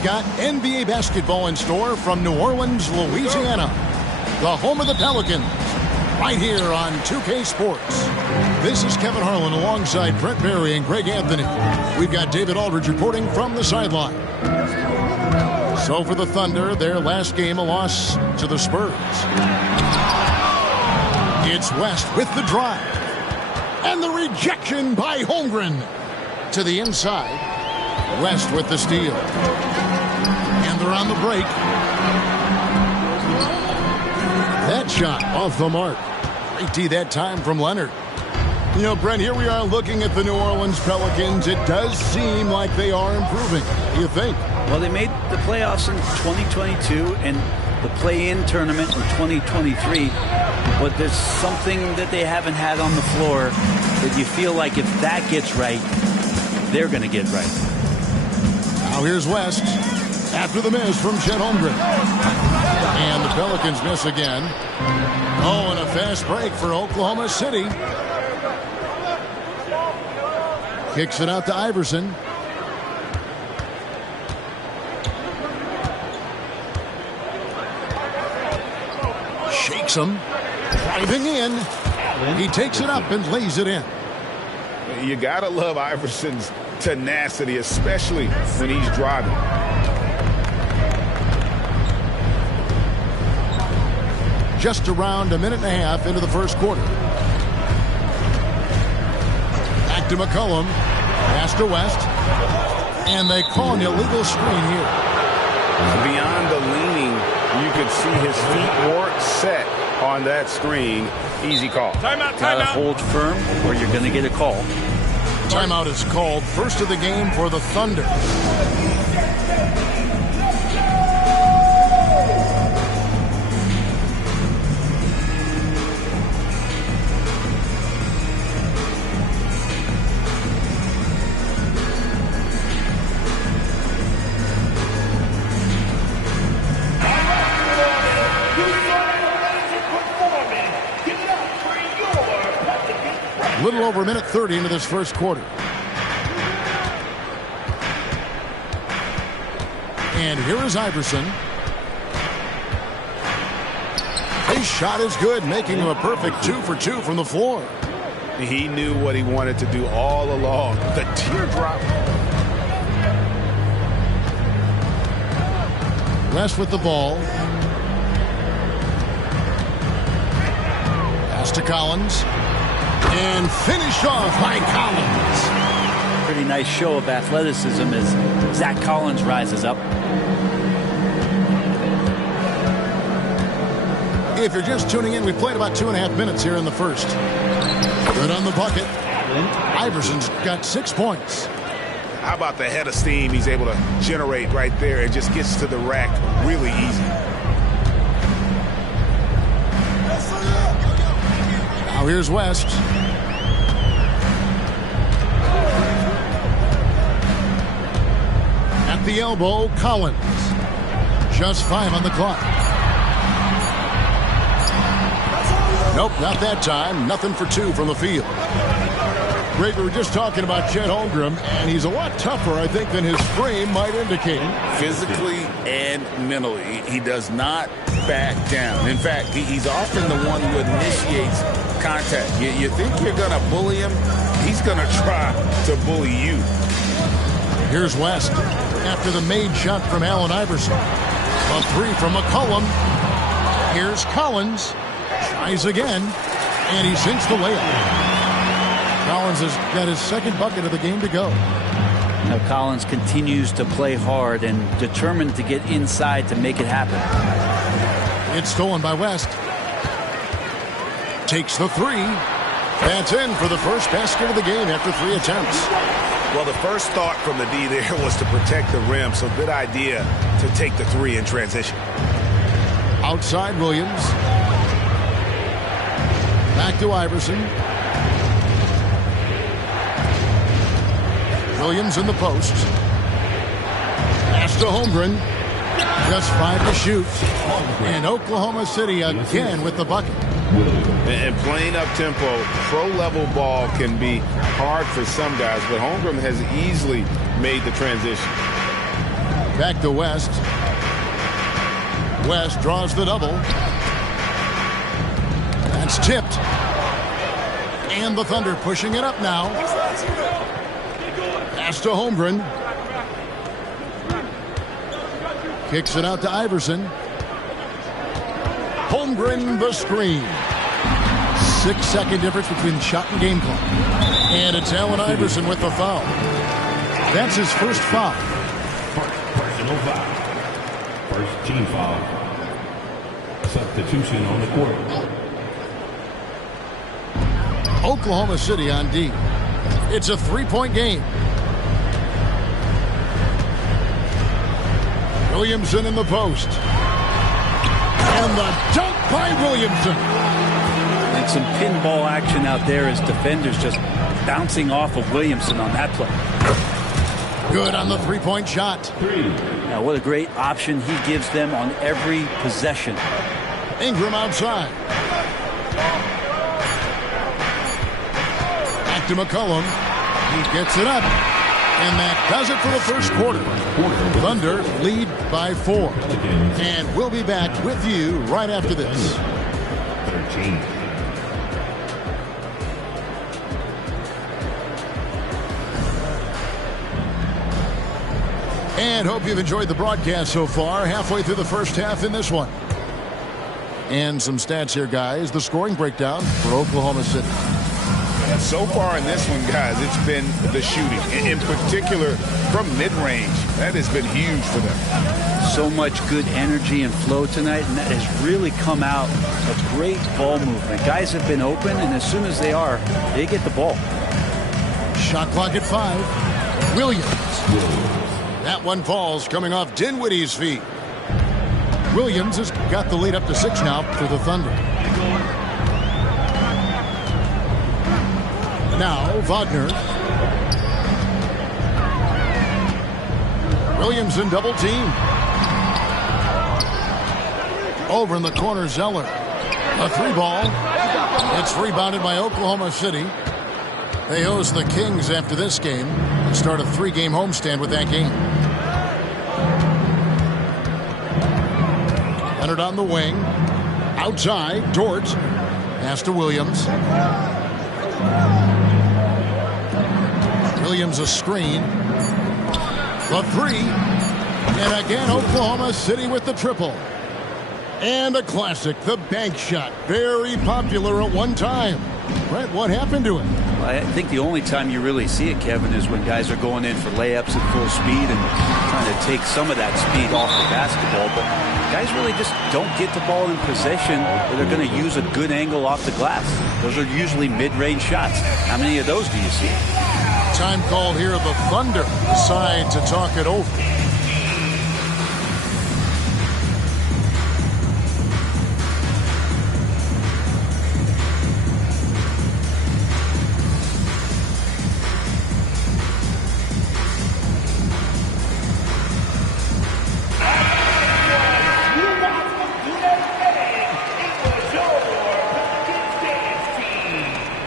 we've got NBA basketball in store from New Orleans, Louisiana, the home of the Pelicans, right here on 2K Sports. This is Kevin Harlan alongside Brent Barry and Greg Anthony. We've got David Aldridge reporting from the sideline. So for the Thunder, their last game, a loss to the Spurs. It's West with the drive. And the rejection by Holmgren. To the inside. West with the steal. And they're on the break. That shot off the mark. Great D that time from Leonard. You know, Brent, here we are looking at the New Orleans Pelicans. It does seem like they are improving. What do you think? Well, they made the playoffs in 2022 and the play-in tournament in 2023. But there's something that they haven't had on the floor that you feel like if that gets right, they're going to get right. Now here's West after the miss from Chet Holmgren. And the Pelicans miss again. Oh, and a fast break for Oklahoma City. Kicks it out to Iverson. Shakes him. Driving in. He takes it up and lays it in. You got to love Iverson's tenacity, especially when he's driving. Just around a minute and a half into the first quarter. Back to McCollum. Pass to West. And they call an illegal screen here. Beyond the leaning, you could see his feet weren't set on that screen. Easy call. Timeout, timeout. Gotta hold firm or you're going to get a call. Timeout is called. First of the game for the Thunder. A little over a minute 30 into this first quarter. And here is Iverson. His shot is good, making him a perfect 2 for 2 from the floor. He knew what he wanted to do all along. The teardrop. West with the ball. Pass to Collins. And finished off by Collins. Pretty nice show of athleticism as Zach Collins rises up. If you're just tuning in, we played about 2.5 minutes here in the first. Good on the bucket. Iverson's got 6 points. How about the head of steam he's able to generate right there? It just gets to the rack really easy. Now here's West. At the elbow, Collins. Just 5 on the clock. Nope, not that time. Nothing for 2 from the field. Greg, we were just talking about Chet Holmgren, and he's a lot tougher, I think, than his frame might indicate. Physically and mentally, he does not back down. In fact, he's often the one who initiates contact. You think you're going to bully him, he's going to try to bully you. Here's West after the made shot from Allen Iverson. A 3 from McCollum. Here's Collins. Tries again, and he sinks the layup. Collins has got his second bucket of the game to go. Now Collins continues to play hard and determined to get inside to make it happen. It's stolen by West. Takes the 3. That's in for the first basket of the game after 3 attempts. Well, the first thought from the D there was to protect the rim, so good idea to take the 3 in transition. Outside Williams. Back to Iverson. Williams in the post. Pass to Holmgren. Just 5 to shoot. And Oklahoma City again with the bucket. And playing up tempo, pro-level ball can be hard for some guys, but Holmgren has easily made the transition. Back to West. West draws the double. That's tipped. And the Thunder pushing it up now. Pass to Holmgren. Kicks it out to Iverson. Holmgren the screen. 6-second difference between shot and game clock. And it's Allen Iverson with the foul. That's his first foul. Personal foul. First team foul. Substitution on the court. Oklahoma City on D. It's a 3-point game. Williamson in the post. And the dunk by Williamson. And some pinball action out there as defenders just bouncing off of Williamson on that play. Good on the 3-point shot. Now, what a great option he gives them on every possession. Ingram outside. Back to McCollum. He gets it up. And that does it for the first quarter. Thunder lead by 4. And we'll be back with you right after this. 13. And hope you've enjoyed the broadcast so far. Halfway through the first half in this one. And some stats here, guys. The scoring breakdown for Oklahoma City. And so far in this one, guys, it's been the shooting. In particular, from mid-range. That has been huge for them. So much good energy and flow tonight, and that has really come out of great ball movement. Guys have been open, and as soon as they are, they get the ball. Shot clock at 5. Williams. That one falls coming off Dinwiddie's feet. Williams has got the lead up to 6 now for the Thunder. Now Wagner. Williamson double team. Over in the corner, Zeller. A 3-ball. It's rebounded by Oklahoma City. They host the Kings after this game. They start a 3-game homestand with that game. Leonard on the wing. Outside, Dort. Pass to Williams. Williams a screen. The 3. And again, Oklahoma City with the triple. And a classic, the bank shot. Very popular at one time. Brett, what happened to it? I think the only time you really see it, Kevin, is when guys are going in for layups at full speed and trying to take some of that speed off the basketball. But guys really just don't get the ball in possession where they're going to use a good angle off the glass. Those are usually mid-range shots. How many of those do you see? Time called here. The Thunder decide to talk it over.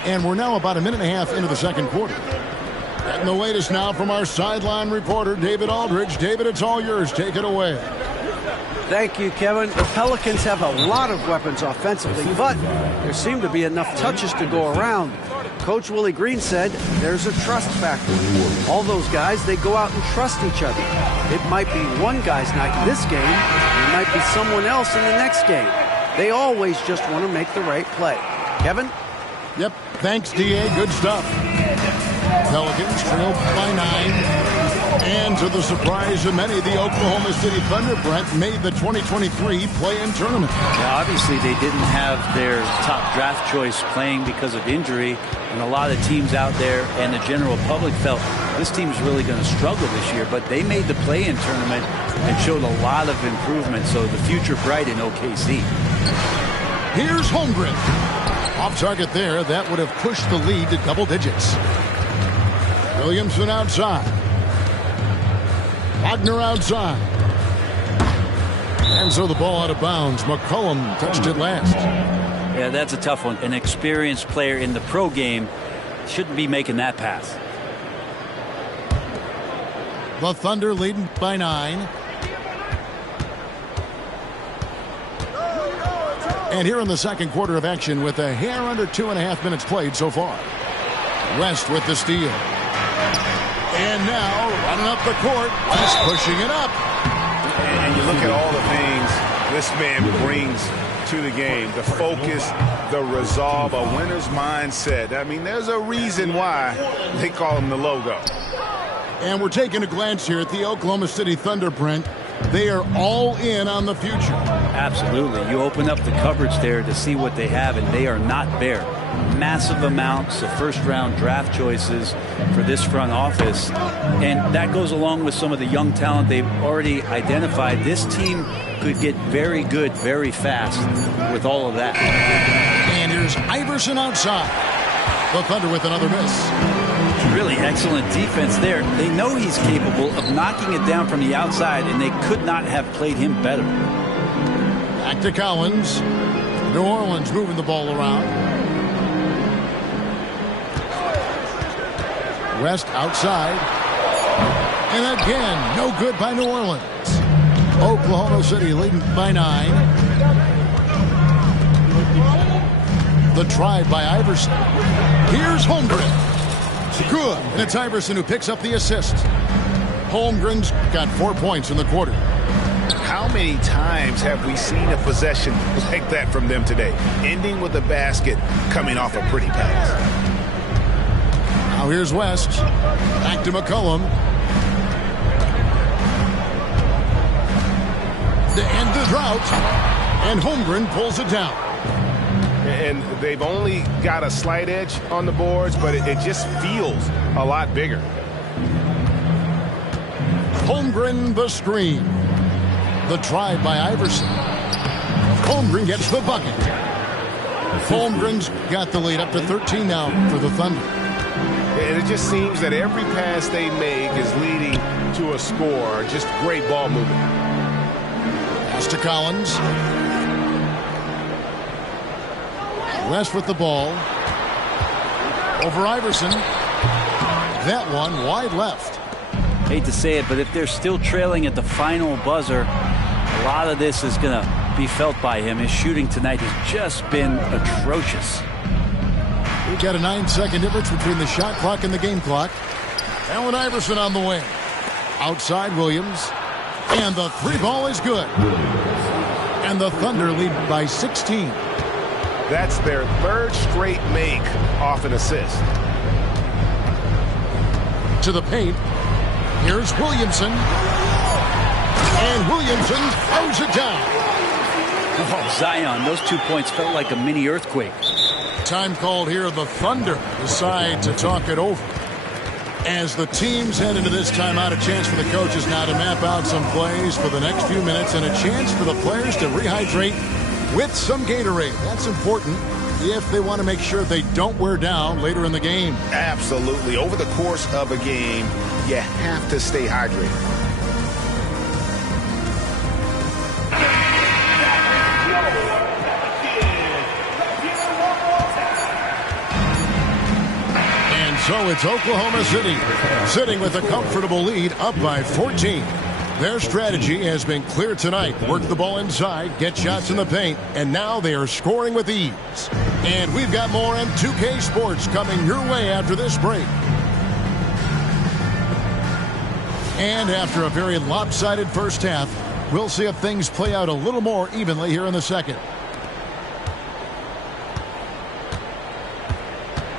And we're now about a minute and a half into the second quarter. And the latest now from our sideline reporter, David Aldridge. David, it's all yours. Take it away. Thank you, Kevin. The Pelicans have a lot of weapons offensively, but there seem to be enough touches to go around. Coach Willie Green said there's a trust factor. All those guys, they go out and trust each other. It might be one guy's night in this game. It might be someone else in the next game. They always just want to make the right play. Kevin? Yep. Thanks, D.A. Good stuff. Pelicans trail by 9. And to the surprise of many, the Oklahoma City Thunder, Brent, made the 2023 play-in tournament. Yeah, obviously they didn't have their top draft choice playing because of injury, and a lot of teams out there and the general public felt this team's really going to struggle this year, but they made the play-in tournament and showed a lot of improvement, so the future bright in OKC. Here's Holmgren. Off target there. That would have pushed the lead to double digits. Williamson outside. Wagner outside. And so the ball out of bounds. McCollum touched it last. Yeah, that's a tough one. An experienced player in the pro game shouldn't be making that pass. The Thunder leading by 9. And here in the second quarter of action with a hair under 2.5 minutes played so far. West with the steal. And now running up the court. West pushing it up. And you look at all the things this man brings to the game. The focus, the resolve, a winner's mindset. I mean, there's a reason why they call him the logo. And we're taking a glance here at the Oklahoma City Thunder, Brent. They are all in on the future. Absolutely. You open up the coverage there to see what they have, and they are not bare. Massive amounts of first-round draft choices for this front office. And that goes along with some of the young talent they've already identified. This team could get very good very fast with all of that. And here's Iverson outside. The Thunder with another miss. Really excellent defense there. They know he's capable of knocking it down from the outside, and they could not have played him better. Back to Collins. New Orleans moving the ball around. West outside. And again, no good by New Orleans. Oklahoma City leading by 9. The drive by Iverson. Here's Holmgren. Good. And it's Iverson who picks up the assist. Holmgren's got 4 points in the quarter. How many times have we seen a possession like that from them today? Ending with a basket, coming off a pretty pass. Now here's West. Back to McCollum. To end the drought. And Holmgren pulls it down. And they've only got a slight edge on the boards, but it just feels a lot bigger. Holmgren the screen. The drive by Iverson. Holmgren gets the bucket. Holmgren's got the lead up to 13 now for the Thunder. And it just seems that every pass they make is leading to a score. Just great ball movement. Pass to Collins. West with the ball. Over Iverson. That one wide left. Hate to say it, but if they're still trailing at the final buzzer, a lot of this is going to be felt by him. His shooting tonight has just been atrocious. We've got a 9-second difference between the shot clock and the game clock. Allen Iverson on the wing. Outside Williams. And the three ball is good. And the Thunder lead by 16. That's their third straight make off an assist. To the paint. Here's Williamson. And Williamson throws it down. Oh, Zion, those 2 points felt like a mini earthquake. Time called here. The Thunder decide to talk it over. As the teams head into this timeout, a chance for the coaches now to map out some plays for the next few minutes and a chance for the players to rehydrate with some Gatorade. That's important if they want to make sure they don't wear down later in the game. Absolutely. Over the course of a game, you have to stay hydrated. And so it's Oklahoma City sitting with a comfortable lead up by 14. Their strategy has been clear tonight. Work the ball inside, get shots in the paint, and now they are scoring with ease. And we've got more on 2K Sports coming your way after this break. And after a very lopsided first half, we'll see if things play out a little more evenly here in the second.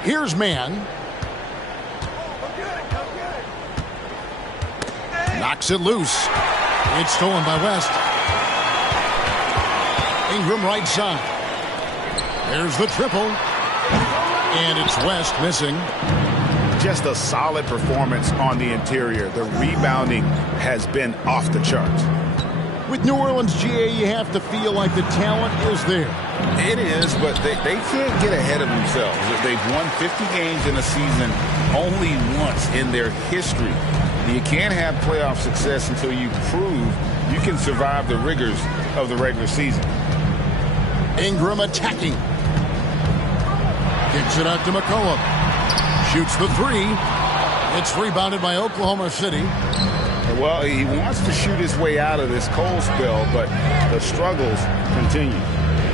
Here's Mann. Knocks it loose. It's stolen by West. Ingram right side. There's the triple. And it's West missing. Just a solid performance on the interior. The rebounding has been off the charts. With New Orleans, GA, you have to feel like the talent is there. It is, but they can't get ahead of themselves. They've won 50 games in a season only once in their history. You can't have playoff success until you prove you can survive the rigors of the regular season. Ingram attacking. Kicks it out to McCollum. Shoots the three. It's rebounded by Oklahoma City. Well, he wants to shoot his way out of this cold spell, but the struggles continue.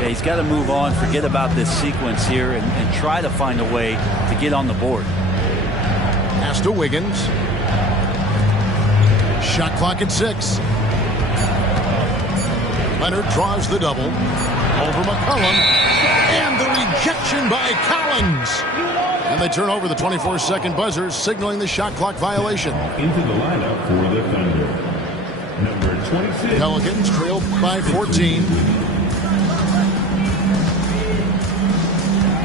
Yeah, he's got to move on, forget about this sequence here, and try to find a way to get on the board. Pass to Wiggins. Shot clock at 6. Leonard draws the double. Over McCollum. And the rejection by Collins. And they turn over the 24-second buzzer, signaling the shot clock violation. Into the lineup for the Thunder. Number 26. Pelicans trail by 14.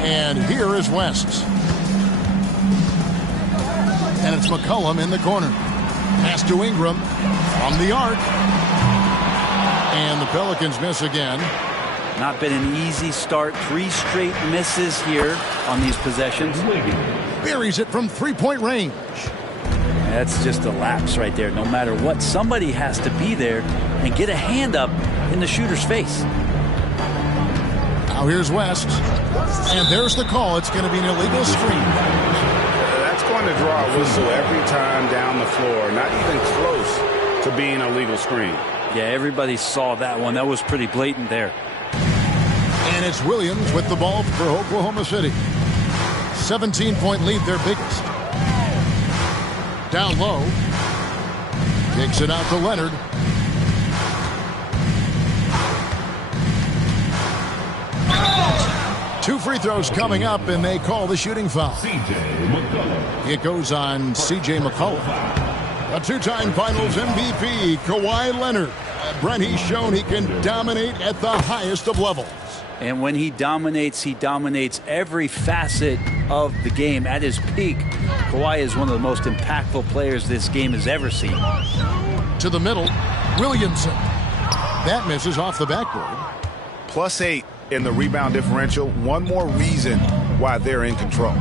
And here is West. And it's McCollum in the corner. Pass to Ingram from the arc. And the Pelicans miss again. Not been an easy start. 3 straight misses here on these possessions. Buries it from three-point range. That's just a lapse right there. No matter what, somebody has to be there and get a hand up in the shooter's face. Now here's West. And there's the call. It's going to be an illegal screen. That's going to draw a whistle every time down the floor. Not even close to being a legal screen. Yeah, everybody saw that one. That was pretty blatant there. And it's Williams with the ball for Oklahoma City. 17-point lead, their biggest. Down low. Kicks it out to Leonard. Two free throws coming up, and they call the shooting foul. C.J. McCollum. It goes on C.J. McCollum. A two-time Finals MVP, Kawhi Leonard. Brent, he's shown he can dominate at the highest of levels. And when he dominates every facet of the game. At his peak, Kawhi is one of the most impactful players this game has ever seen. To the middle, Williamson. That misses off the backboard. +8 in the rebound differential. One more reason why they're in control.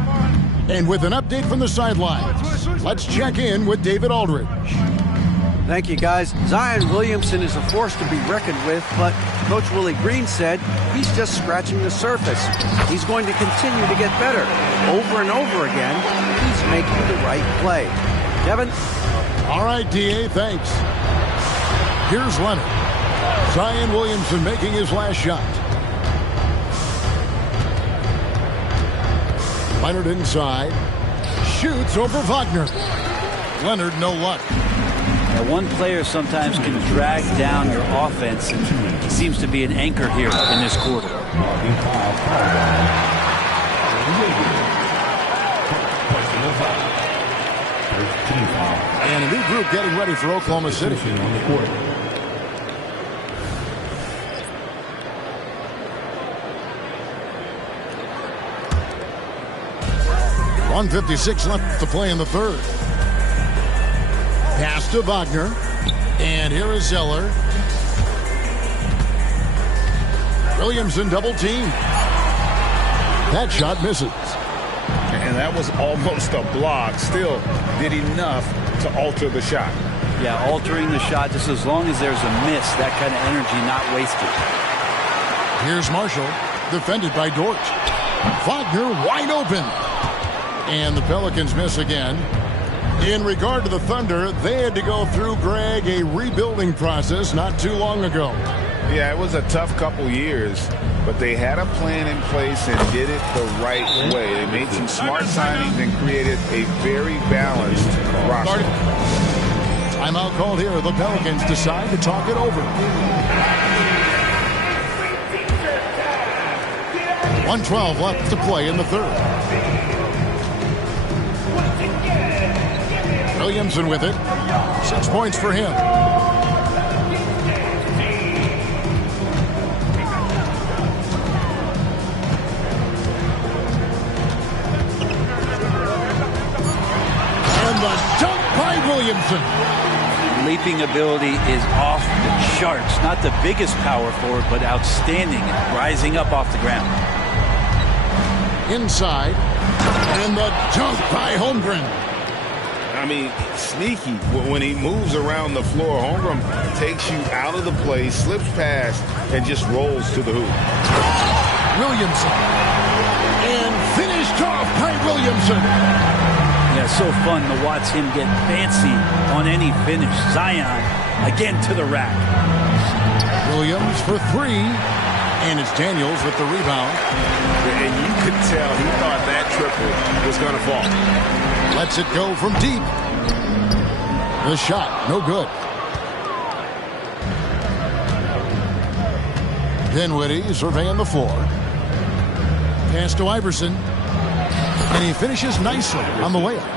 And with an update from the sidelines, let's check in with David Aldridge. Thank you, guys. Zion Williamson is a force to be reckoned with, but Coach Willie Green said he's just scratching the surface. He's going to continue to get better. Over and over again, he's making the right play. Kevin? All right, D.A., thanks. Here's Leonard. Zion Williamson making his last shot. Leonard inside. Shoots over Wagner. Leonard, no luck. Now, one player sometimes can drag down your offense, and he seems to be an anchor here in this quarter. And a new group getting ready for Oklahoma City. On the court. .156 left to play in the third. Pass to Wagner. And here is Zeller. Williamson double team. That shot misses. And that was almost a block. Still did enough to alter the shot. Yeah, altering the shot, just as long as there's a miss, that kind of energy not wasted. Here's Marshall, defended by Dort. Wagner wide open. And the Pelicans miss again. In regard to the Thunder, they had to go through, Greg, a rebuilding process not too long ago. Yeah, it was a tough couple years, but they had a plan in place and did it the right way. They made some smart signings and created a very balanced roster. Timeout called here. The Pelicans decide to talk it over. 1:12 left to play in the third. Williamson with it. 6 points for him. And the dunk by Williamson. Leaping ability is off the charts. Not the biggest power forward, but outstanding, rising up off the ground. Inside. And the dunk by Holmgren. I mean, sneaky. When he moves around the floor, Holmgren takes you out of the play, slips past, and just rolls to the hoop. Williamson. And finished off by Williamson. Yeah, so fun to watch him get fancy on any finish. Zion, again to the rack. Williams for three. And it's Daniels with the rebound. And you could tell he thought that triple was going to fall. Lets it go from deep. The shot, no good. Dinwiddie surveying the floor. Pass to Iverson. And he finishes nicely on the layup.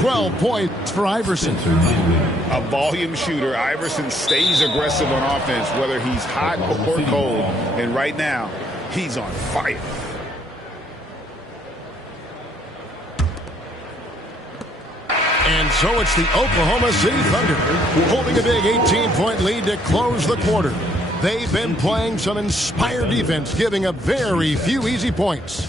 12 points for Iverson. A volume shooter. Iverson stays aggressive on offense, whether he's hot or cold. And right now, he's on fire. And so it's the Oklahoma City Thunder holding a big 18-point lead to close the quarter. They've been playing some inspired defense, giving up very few easy points.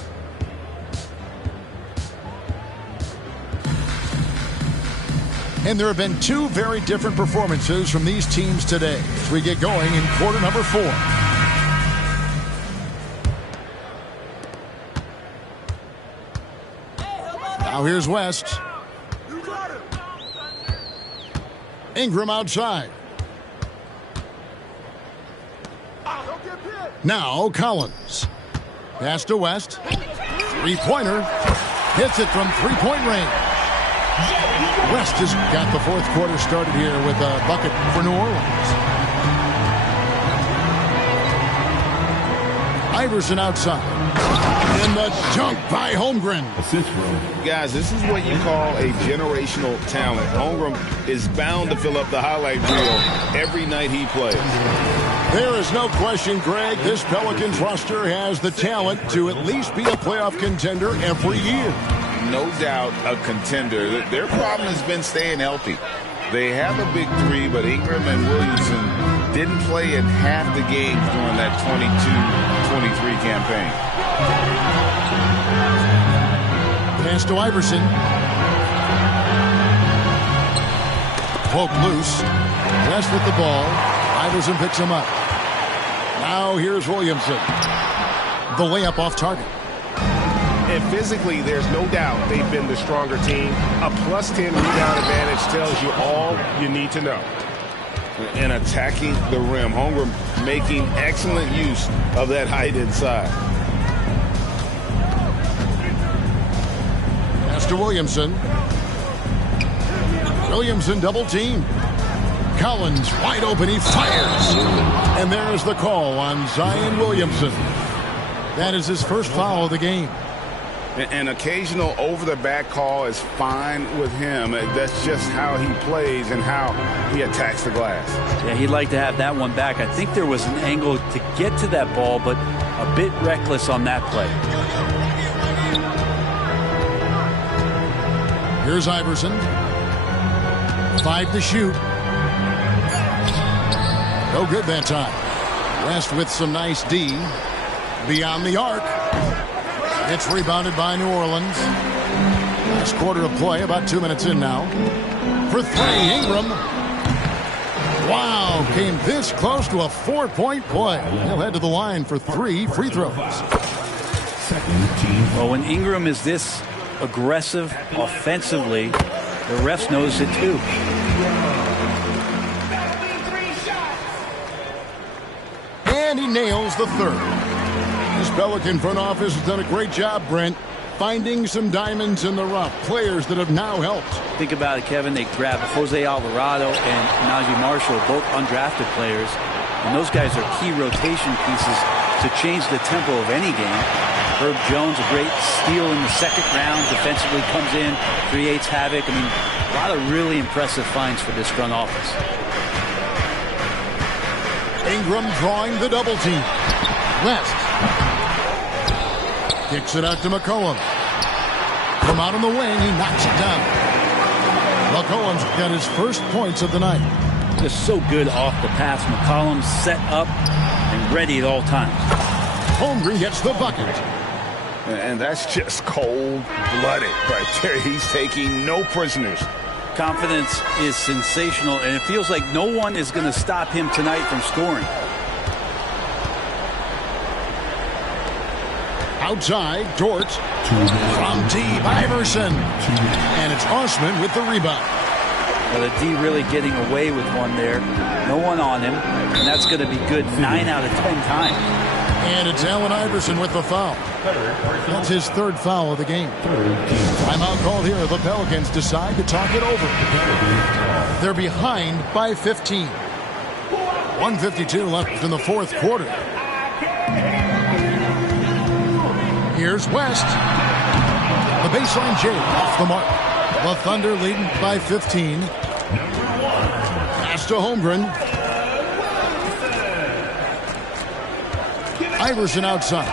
And there have been two very different performances from these teams today as we get going in quarter number 4. Now here's West. Ingram outside. Now Collins. Pass to West. Three-pointer. Hits it from three-point range. West has got the fourth quarter started here with a bucket for New Orleans. Iverson outside. And the dunk by Holmgren. Guys, this is what you call a generational talent. Holmgren is bound to fill up the highlight reel every night he plays. There is no question, Greg, this Pelicans roster has the talent to at least be a playoff contender every year. No doubt a contender. Their problem has been staying healthy. They have a big three, but Ingram and Williamson didn't play in half the games during that 22-23 campaign. Pass to Iverson. Poke loose. West with the ball. Iverson picks him up. Now here's Williamson. The layup off target. And physically, there's no doubt they've been the stronger team. A plus 10 rebound advantage tells you all you need to know. And attacking the rim. Holmgren making excellent use of that height inside. Pass to Williamson. Williamson double team. Collins wide open. He fires. And there's the call on Zion Williamson. That is his first foul of the game. An occasional over-the-back call is fine with him. That's just how he plays and how he attacks the glass. Yeah, he'd like to have that one back. I think there was an angle to get to that ball, but a bit reckless on that play. Here's Iverson. 5 to shoot. No good that time. West with some nice D. Beyond the arc. It's rebounded by New Orleans. Last quarter of play, about 2 minutes in now. For three, Ingram. Wow, came this close to a 4-point play. He'll head to the line for 3 free throws. Well, when Ingram is this aggressive offensively, the refs notice it too. And he nails the third. This Pelican front office has done a great job, Brent, finding some diamonds in the rough. Players that have now helped. Think about it, Kevin. They grabbed Jose Alvarado and Najee Marshall, both undrafted players. And those guys are key rotation pieces to change the tempo of any game. Herb Jones, a great steal in the second round. Defensively comes in, creates havoc. I mean, a lot of really impressive finds for this front office. Ingram drawing the double team. West. Kicks it out to McCollum. From out on the wing, he knocks it down. McCollum's got his first points of the night. Just so good off the pass. McCollum set up and ready at all times. Holmgren gets the bucket. And that's just cold-blooded right there. He's taking no prisoners. Confidence is sensational, and it feels like no one is going to stop him tonight from scoring. Outside, Dort. From deep, Iverson. And it's Osman with the rebound. The D really getting away with one there. No one on him, and that's going to be good 9 out of 10 times. And it's Allen Iverson with the foul. That's his 3rd foul of the game. Timeout called here. The Pelicans decide to talk it over. They're behind by 15. 1:52 left in the 4th quarter. Here's West. The baseline J off the mark. The Thunder leading by 15. Pass to Holmgren. Iverson outside.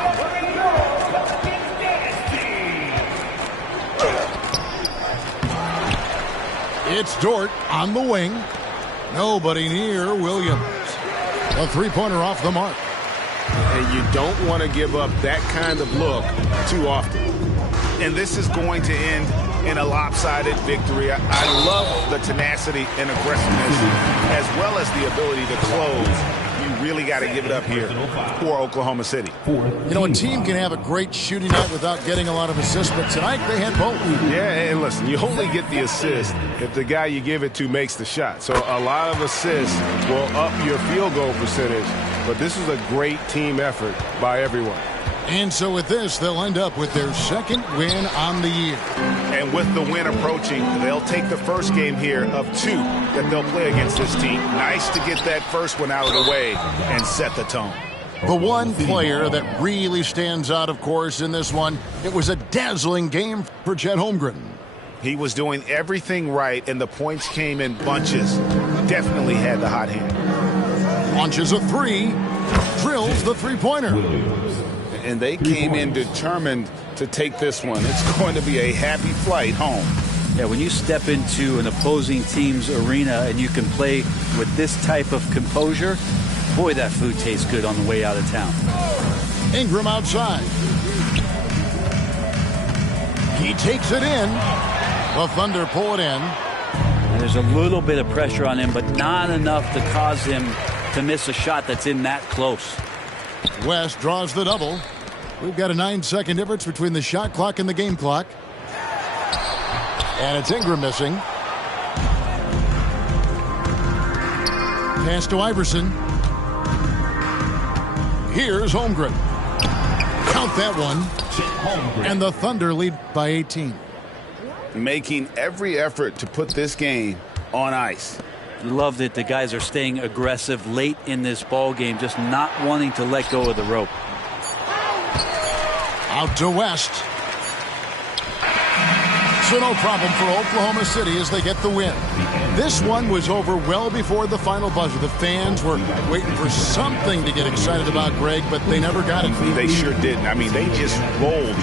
It's Dort on the wing. Nobody near Williams. A 3-pointer off the mark. And you don't want to give up that kind of look too often. And this is going to end in a lopsided victory. I love the tenacity and aggressiveness as well as the ability to close. You really got to give it up here for Oklahoma City. You know, a team can have a great shooting night without getting a lot of assists, but tonight they had both. Yeah, and listen, you only get the assist if the guy you give it to makes the shot. So a lot of assists will up your field goal percentage, but this is a great team effort by everyone. And so with this, they'll end up with their 2nd win on the year. And with the win approaching, they'll take the first game here of 2 that they'll play against this team. Nice to get that first one out of the way and set the tone. The one player that really stands out, of course, in this one, it was a dazzling game for Chet Holmgren. He was doing everything right, and the points came in bunches. Definitely had the hot hand. Launches a 3, drills the 3-pointer. And they came in determined to take this one. It's going to be a happy flight home. Yeah, when you step into an opposing team's arena and you can play with this type of composure, boy, that food tastes good on the way out of town. Ingram outside. He takes it in. The Thunder pull it in. And there's a little bit of pressure on him, but not enough to cause him to miss a shot that's in that close. West draws the double. We've got a 9-second difference between the shot clock and the game clock. And it's Ingram missing. Pass to Iverson. Here's Holmgren. Count that one. And the Thunder lead by 18. Making every effort to put this game on ice. Love that the guys are staying aggressive late in this ball game, just not wanting to let go of the rope. Out to West. So no problem for Oklahoma City as they get the win. This one was over well before the final buzzer. The fans were waiting for something to get excited about, Greg, but they never got it. They sure didn't. I mean, they just rolled